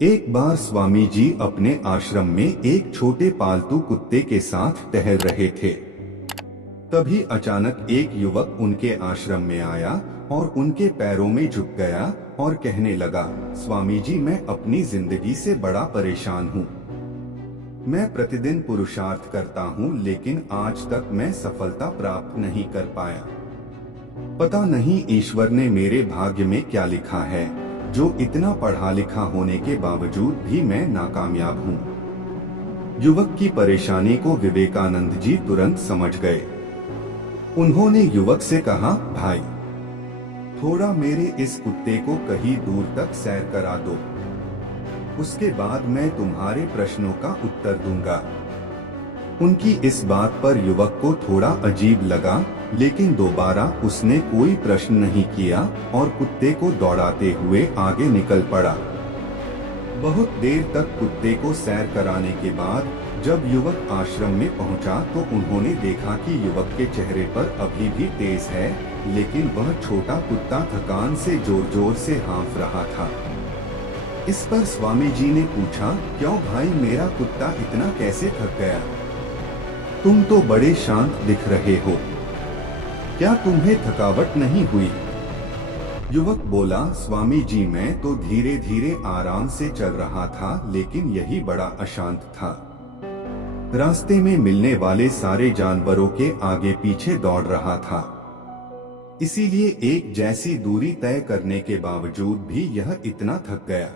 एक बार स्वामी जी अपने आश्रम में एक छोटे पालतू कुत्ते के साथ टहल रहे थे। तभी अचानक एक युवक उनके आश्रम में आया और उनके पैरों में झुक गया और कहने लगा, स्वामी जी, मैं अपनी जिंदगी से बड़ा परेशान हूँ। मैं प्रतिदिन पुरुषार्थ करता हूँ, लेकिन आज तक मैं सफलता प्राप्त नहीं कर पाया। पता नहीं ईश्वर ने मेरे भाग्य में क्या लिखा है, जो इतना पढ़ा लिखा होने के बावजूद भी मैं नाकामयाब हूँ। युवक की परेशानी को विवेकानंद जी तुरंत समझ गए। उन्होंने युवक से कहा, भाई, थोड़ा मेरे इस कुत्ते को कहीं दूर तक सैर करा दो। उसके बाद मैं तुम्हारे प्रश्नों का उत्तर दूंगा। उनकी इस बात पर युवक को थोड़ा अजीब लगा, लेकिन दोबारा उसने कोई प्रश्न नहीं किया और कुत्ते को दौड़ाते हुए आगे निकल पड़ा। बहुत देर तक कुत्ते को सैर कराने के बाद जब युवक आश्रम में पहुंचा तो उन्होंने देखा कि युवक के चेहरे पर अभी भी तेज है, लेकिन वह छोटा कुत्ता थकान से जोर जोर से हाँफ रहा था। इस पर स्वामी जी ने पूछा, क्यों भाई, मेरा कुत्ता इतना कैसे थक गया? तुम तो बड़े शांत दिख रहे हो, क्या तुम्हें थकावट नहीं हुई? युवक बोला, स्वामी जी, मैं तो धीरे धीरे आराम से चल रहा था, लेकिन यही बड़ा अशांत था। रास्ते में मिलने वाले सारे जानवरों के आगे पीछे दौड़ रहा था, इसीलिए एक जैसी दूरी तय करने के बावजूद भी यह इतना थक गया।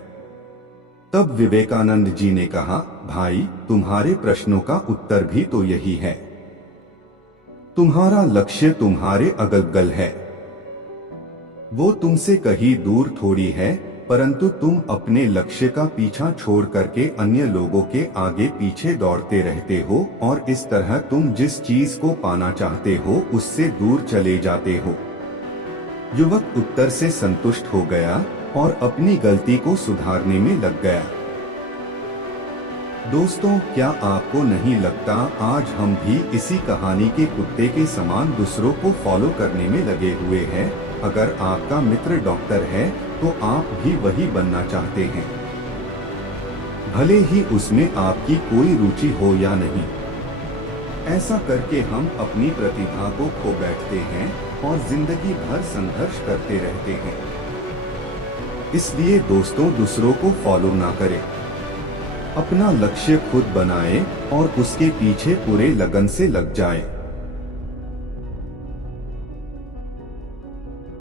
तब विवेकानंद जी ने कहा, भाई, तुम्हारे प्रश्नों का उत्तर भी तो यही है। तुम्हारा लक्ष्य तुम्हारे अगल-बगल है, वो तुमसे कहीं दूर थोड़ी है, परंतु तुम अपने लक्ष्य का पीछा छोड़ करके अन्य लोगों के आगे पीछे दौड़ते रहते हो और इस तरह तुम जिस चीज को पाना चाहते हो उससे दूर चले जाते हो। युवक उत्तर से संतुष्ट हो गया और अपनी गलती को सुधारने में लग गया। दोस्तों, क्या आपको नहीं लगता आज हम भी इसी कहानी के कुत्ते के समान दूसरों को फॉलो करने में लगे हुए हैं? अगर आपका मित्र डॉक्टर है तो आप भी वही बनना चाहते हैं, भले ही उसमें आपकी कोई रुचि हो या नहीं। ऐसा करके हम अपनी प्रतिभा को खो बैठते हैं और जिंदगी भर संघर्ष करते रहते हैं। इसलिए दोस्तों, दूसरों को फॉलो ना करें, अपना लक्ष्य खुद बनाएं और उसके पीछे पूरे लगन से लग जाएं।